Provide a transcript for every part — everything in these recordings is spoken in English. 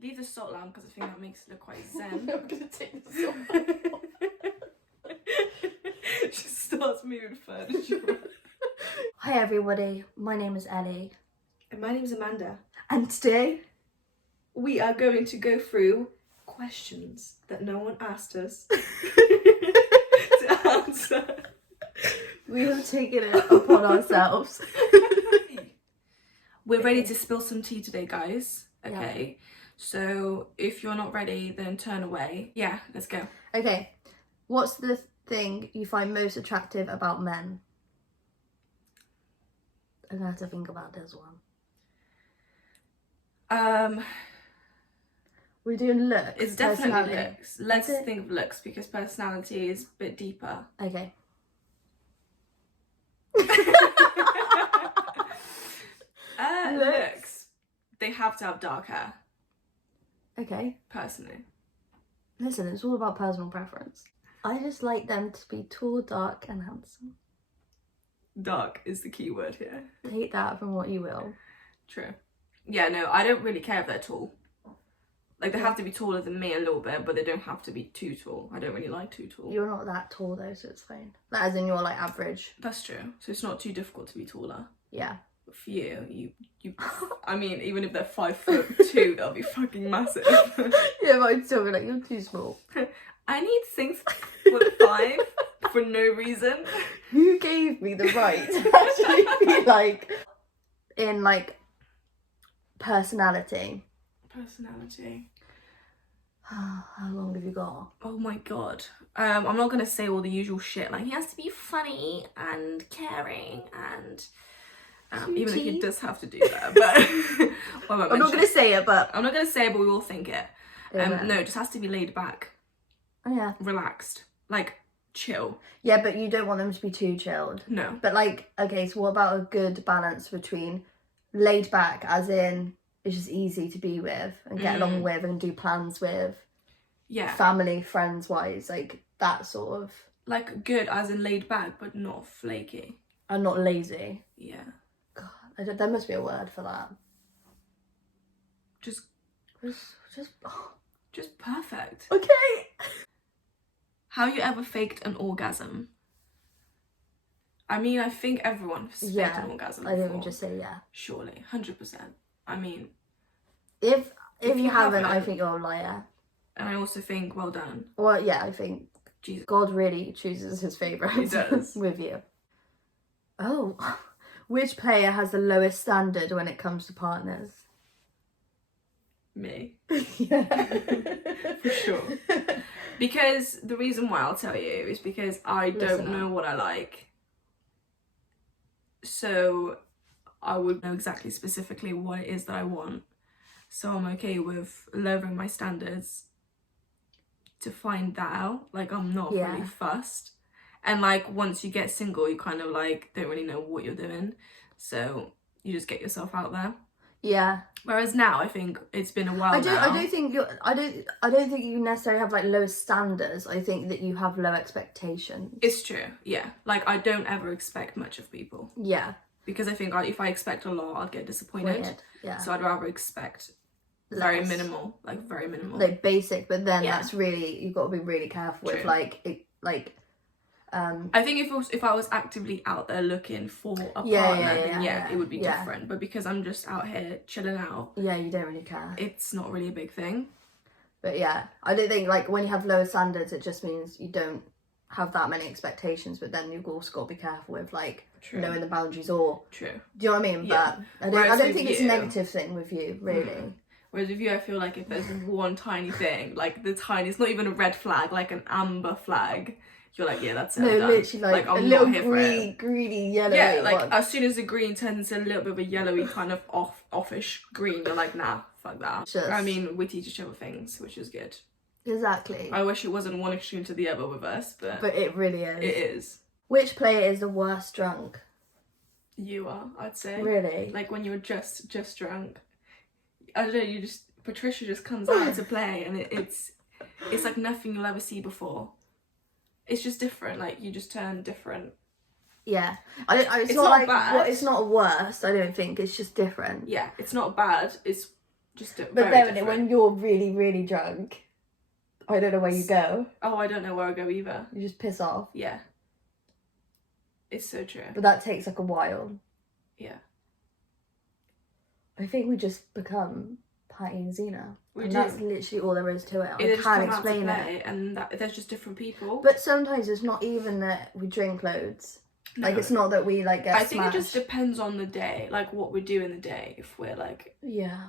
Leave the salt lamp because I think that makes it look quite zen. I'm gonna take the salt lamp off. She starts moving furniture. Hi everybody, my name is Ellie. And my name's Amanda. And today, we are going to go through questions that no one asked us to answer. we have taken it upon ourselves. We're ready to spill some tea today, guys. Okay. Yeah. So if you're not ready, then turn away. Yeah, let's go. Okay, what's the thing you find most attractive about men? I'm gonna have to think about this one. We're doing looks. It's definitely looks. Let's think of looks because personality is a bit deeper. Okay. Looks. They have to have dark hair. Okay. Personally. Listen, it's all about personal preference. I just like them to be tall, dark, and handsome. Dark is the key word here. Take that from what you will. True. Yeah, no, I don't really care if they're tall. Like, they have to be taller than me a little bit, but they don't have to be too tall. I don't really like too tall. You're not that tall though, so it's fine. That as in you're like average. That's true. So it's not too difficult to be taller. Yeah. But for you, I mean, even if they're 5'2", that'll be fucking massive. Yeah, but I'd still be like, you're too small. I need 6'5" for no reason. Who gave me the right to actually be like, in like, personality? Personality. How long have you got? Oh my god. I'm not gonna say all the usual shit like he has to be funny and caring and even though he does have to do that, but I'm not gonna say it, but I'm not gonna say it, but we will think it. No, it just has to be laid back. Oh yeah. Relaxed. Like chill. Yeah, but you don't want them to be too chilled. No. But like, okay, so what about a good balance between laid back as in it's just easy to be with and get along with and do plans with? Yeah. Family, friends wise, like that sort of. Like good as in laid back, but not flaky. And not lazy. Yeah. God, there must be a word for that. Just perfect. Okay. Have you ever faked an orgasm? I mean, I think everyone's faked an orgasm before. I didn't just say yeah. Surely, 100%. I mean, if you haven't, I think you're a liar. And I also think, well done. Well, yeah, I think Jesus. God really chooses his favourites. He does. With you. Oh, which player has the lowest standard when it comes to partners? Me. Yeah. For sure. Because the reason why I'll tell you is because I don't know what I like. So I would know exactly specifically what it is that I want. So I'm okay with lowering my standards to find that out. Like, I'm not really fussed. And like, once you get single, you kind of like don't really know what you're doing. So you just get yourself out there. Yeah. Whereas now, I think it's been a while I don't think you necessarily have like low standards. I think that you have low expectations. It's true, yeah. Like, I don't ever expect much of people. Yeah. Because I think if I expect a lot, I'd get disappointed. Yeah. So I'd rather expect very minimal, like very minimal. Like basic, but then that's really, you've got to be really careful with I think if I was actively out there looking for a partner, then it would be different. But because I'm just out here chilling out, you don't really care. It's not really a big thing. But yeah, I don't think like when you have lower standards, it just means you don't have that many expectations. But then you've also got to be careful with like knowing the boundaries. Or do you know what I mean? Yeah. But I don't think it's a negative thing with you, really. Whereas with you, I feel like if there's one tiny thing, like it's not even a red flag, like an amber flag. You're like, yeah, that's it. No, literally, like a little greeny yellow. Yeah, like as soon as the green turns into a little bit of a yellowy kind of offish green, you're like, nah, fuck that. I mean, we teach each other things, which is good. Exactly. I wish it wasn't one extreme to the other with us, but it really is. It is. Which player is the worst drunk? You are, I'd say. Really? Like when you're just drunk. I don't know. Patricia just comes out to play, and it's like nothing you'll ever see before. It's just different. Like you just turn different. Yeah, it's not like bad. It's not worst. I don't think it's just different. Yeah, it's not bad. It's But then when you're really, really drunk, I don't know where you go. Oh, I don't know where I go either. You just piss off. Yeah. It's so true. But that takes like a while. Yeah. I think we just become Patty and Zena. And that's literally all there is to it. I can't explain it. And there's just different people. But sometimes it's not even that we drink loads. No. Like, it's not that we, like, get smashed. I think it just depends on the day. Like, what we do in the day. If we're, like... Yeah.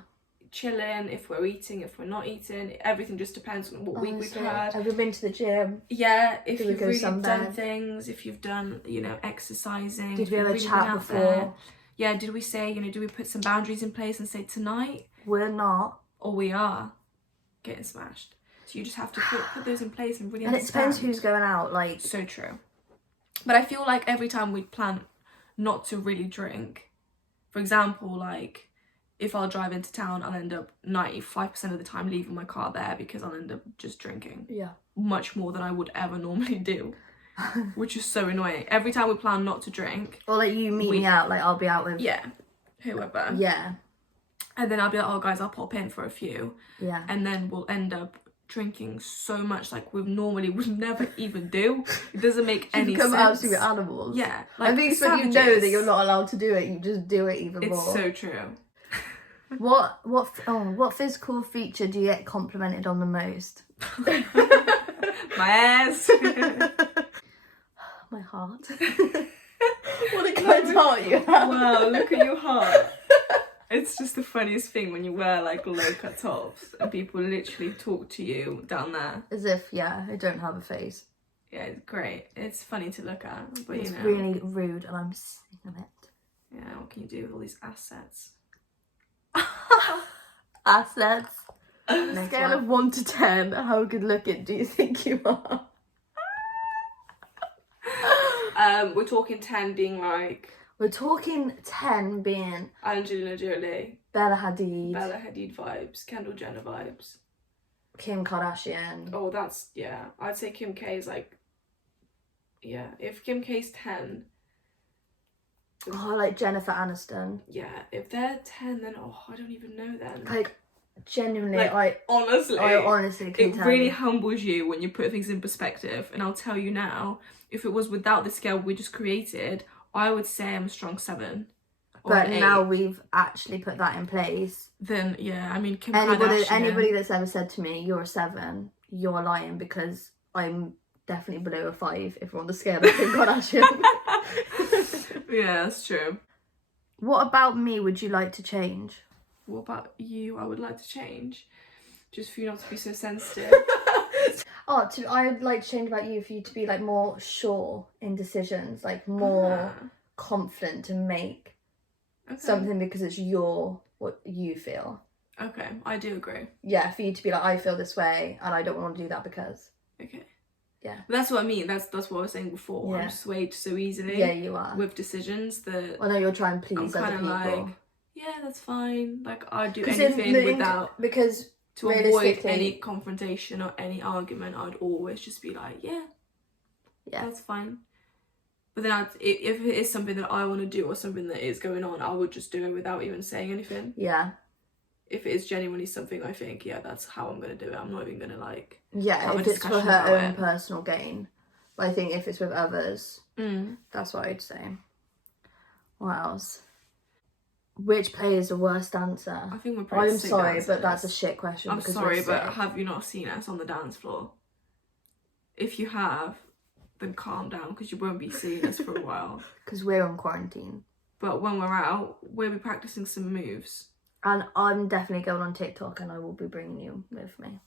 Chilling, if we're eating, if we're not eating. Everything just depends on what week we've had. Have you been to the gym? Yeah. If you've really done things. If you've done, you know, exercising. Did we have a chat before? There. Yeah, did we say, you know, do we put some boundaries in place and say tonight? We're not. Or we are getting smashed. So you just have to put those in place and really understand. And it depends who's going out, like... So true. But I feel like every time we plan not to really drink, for example, like, if I'll drive into town, I'll end up 95% of the time leaving my car there because I'll end up just drinking. Yeah. Much more than I would ever normally do. Which is so annoying. Every time we plan not to drink... Or, like, you meet me out, like, I'll be out with... Yeah. Whoever. Yeah. And then I'll be like, oh, guys, I'll pop in for a few. Yeah. And then we'll end up drinking so much like we normally would never even do. It doesn't make any sense. Become absolute animals. Yeah. Like, I think when you know that you're not allowed to do it, you just do it even more. It's so true. What physical feature do you get complimented on the most? My ass. My heart. What a kind heart you have. Wow, look at your heart. It's just the funniest thing when you wear like low cut tops and people literally talk to you down there. As if, yeah, I don't have a face. Yeah, it's great. It's funny to look at, but it's you know. Really rude and I'm sick of it. Yeah, what can you do with all these assets? Assets. Scale of 1 to 10, how good looking do you think you are? We're talking 10 being like... We're talking 10 being... Angelina Jolie. Bella Hadid. Bella Hadid vibes. Kendall Jenner vibes. Kim Kardashian. Oh, that's... Yeah. I'd say Kim K is like... Yeah. If Kim K's 10... Oh, like Jennifer Aniston. Yeah. If they're 10, then... Oh, I don't even know then. Like, genuinely, like, I honestly can tell really you. Humbles you when you put things in perspective. And I'll tell you now, if it was without the scale we just created... I would say I'm a strong 7. But now we've actually put that in place. Then, yeah, I mean, Kim Kardashian. Kardashian... Anybody that's ever said to me, you're a 7, you're lying because I'm definitely below a 5 if we're on the scale of Kim Kardashian. Yeah, that's true. What about me would you like to change? What about you I would like to change? Just for you not to be so sensitive. I'd like to change about you for you to be like more sure in decisions, like more confident to make something because it's what you feel. Okay, I do agree. Yeah, for you to be like, I feel this way and I don't want to do that because. Okay. Yeah. But that's what I mean. That's what I was saying before. Yeah. I'm swayed so easily. Yeah, you are. With decisions that... I know you're trying to please other people. Like, yeah, that's fine. Like, I'd do anything without... Because... To avoid any confrontation or any argument, I'd always just be like, yeah, that's fine. But then if it is something that I want to do or something that is going on, I would just do it without even saying anything. Yeah. If it is genuinely something I think, yeah, that's how I'm going to do it. I'm not even going to like... Yeah, if it's for her own personal gain. But I think if it's with others, that's what I'd say. What else? Which player is the worst dancer? I think we're pretty I'm sorry, dancers. But that's a shit question. I'm sorry, but have you not seen us on the dance floor? If you have, then calm down, because you won't be seeing us for a while. Because we're on quarantine. But when we're out, we'll be practicing some moves. And I'm definitely going on TikTok, and I will be bringing you with me.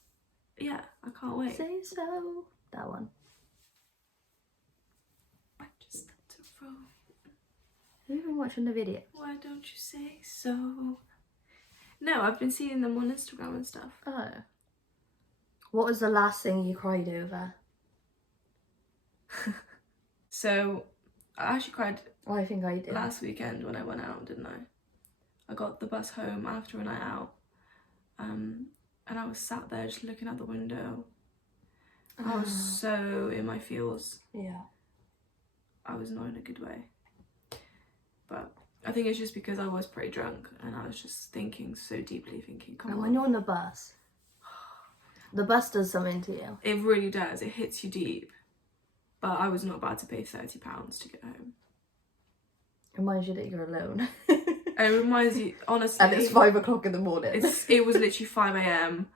Yeah, I can't wait. Say so. That one. I just have to roll. Have you been watching the video? Why don't you say so? No, I've been seeing them on Instagram and stuff. Oh. What was the last thing you cried over? So, I actually cried I think I did. Last weekend when I went out, didn't I? I got the bus home after a night out. And I was sat there just looking out the window. I was so in my feels. Yeah. I was not in a good way. But I think it's just because I was pretty drunk and I was just thinking so deeply, come and on. when you're on the bus does something to you. It really does. It hits you deep. But I was not about to pay £30 to get home. Reminds you that you're alone. It reminds you, honestly. And it's 5 o'clock in the morning. It was literally 5 a.m.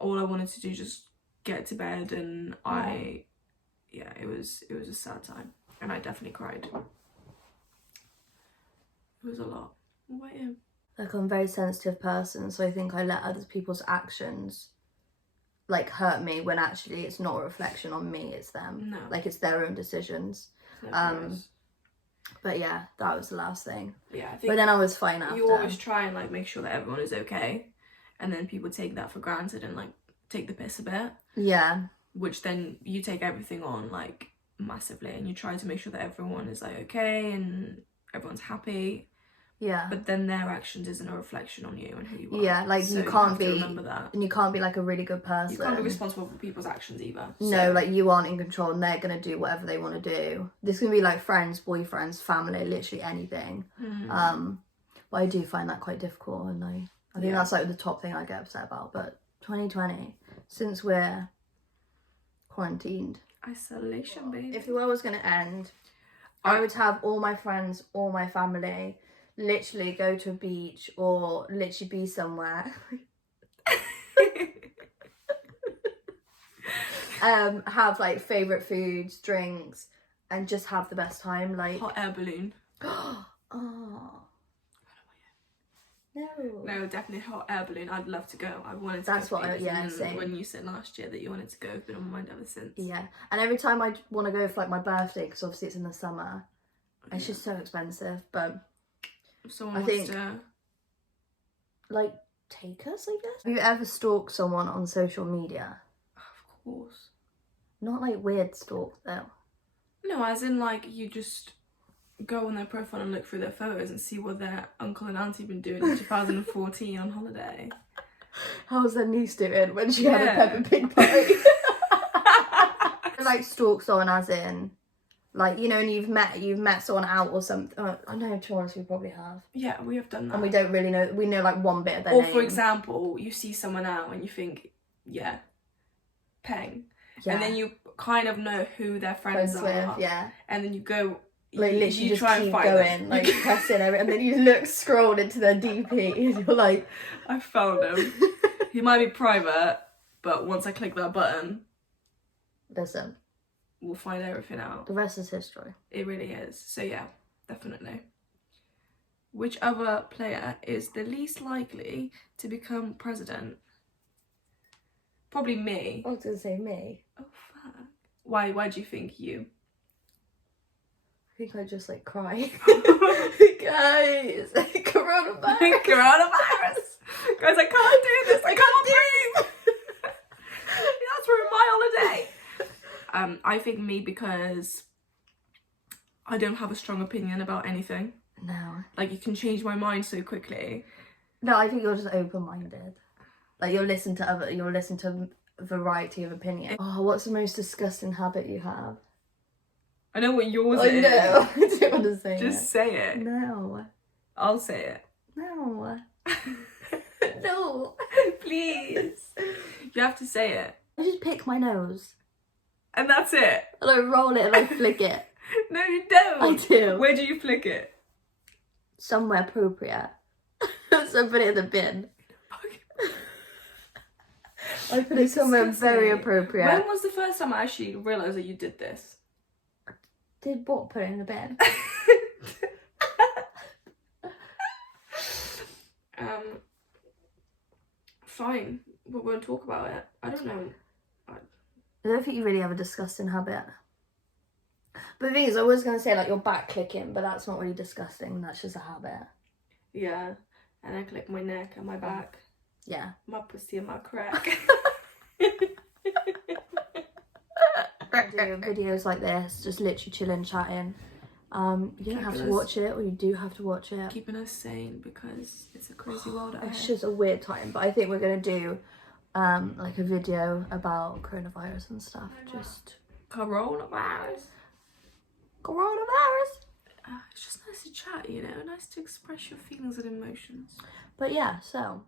All I wanted to do just get to bed, and it was a sad time, and I definitely cried. It was a lot. What about you? Like, I'm a very sensitive person, so I think I let other people's actions like hurt me when actually it's not a reflection on me, it's them. No. Like, it's their own decisions. But yeah, that was the last thing. Yeah, I think. But then I was fine after. You always try and like make sure that everyone is okay, and then people take that for granted and like take the piss a bit. Yeah. Which then you take everything on like massively, and you try to make sure that everyone is like okay and everyone's happy. Yeah. But then their actions isn't a reflection on you and who you are. Yeah, like so you can't be. Remember that. And you can't be like a really good person. You can't be responsible for people's actions either. No, like you aren't in control, and they're gonna do whatever they want to do. This can be like friends, boyfriends, family, literally anything. Mm-hmm. But I do find that quite difficult, and I think that's like the top thing I get upset about. But 2020, since we're quarantined, isolation, baby. if the world was gonna end, I would have all my friends, all my family, literally go to a beach or literally be somewhere. Have like favourite foods, drinks, and just have the best time. Like hot air balloon. Oh no, definitely hot air balloon. I'd love to go. I wanted to. That's go what same. When you said last year that you wanted to go, it's been on my mind ever since. Yeah, and every time I want to go for like my birthday, because obviously it's in the summer, it's just so expensive. But if someone wants to like take us, I guess. Have you ever stalked someone on social media? Of course. Not like weird stalk though. No, as in like you just go on their profile and look through their photos and see what their uncle and auntie been doing in 2014 on holiday. How's their niece doing when she had a Peppa Pig party? Like stalk someone as in, like, you know, and you've met someone out or something. I know, to be honest, we probably have. Yeah, we have done that. And we don't really know. We know like one bit of their name. Or for example, you see someone out and you think, yeah, peng. Yeah. And then you kind of know who their friends are. With, yeah. And then you go. Like literally you just try keep and find going, them. like pressing every, and then you look, scroll into their DP, and you're like, I found him. He might be private, but once I click that button, listen, we'll find everything out. The rest is history. It really is. So yeah, definitely. Which other player is the least likely to become president? Probably me. I was gonna say me. Oh fuck. Why do you think you? I think I just like cry. Guys, coronavirus. Coronavirus. Guys, I can't do this. I can't breathe. That's ruined my holiday. I think me because I don't have a strong opinion about anything. No. Like you can change my mind so quickly. No, I think you're just open-minded. Like you'll listen to a variety of opinions. Oh, what's the most disgusting habit you have? I know what yours is. I know. I don't want to say it. Just say it. No. I'll say it. No. No. Please. You have to say it. I just pick my nose. And that's it. And I roll it and I flick it. No, you don't. I do. Where do you flick it? Somewhere appropriate. So I put it in the bin. I put it somewhere very appropriate. When was the first time I actually realised that you did this? Did what? Put it in the bin? Fine. We won't talk about it. I don't know. I don't think you really have a disgusting habit. But the thing is, I was going to say like your back clicking, but that's not really disgusting. That's just a habit. Yeah. And I click my neck and my back. Yeah. My pussy and my crack. Doing videos like this, just literally chilling, chatting. You don't have to watch it, or you do have to watch it. Keeping us sane because it's a crazy world out here. It's just a weird time, but I think we're gonna do like a video about coronavirus and stuff. Just coronavirus. it's just nice to chat, you know, nice to express your feelings and emotions. But yeah, so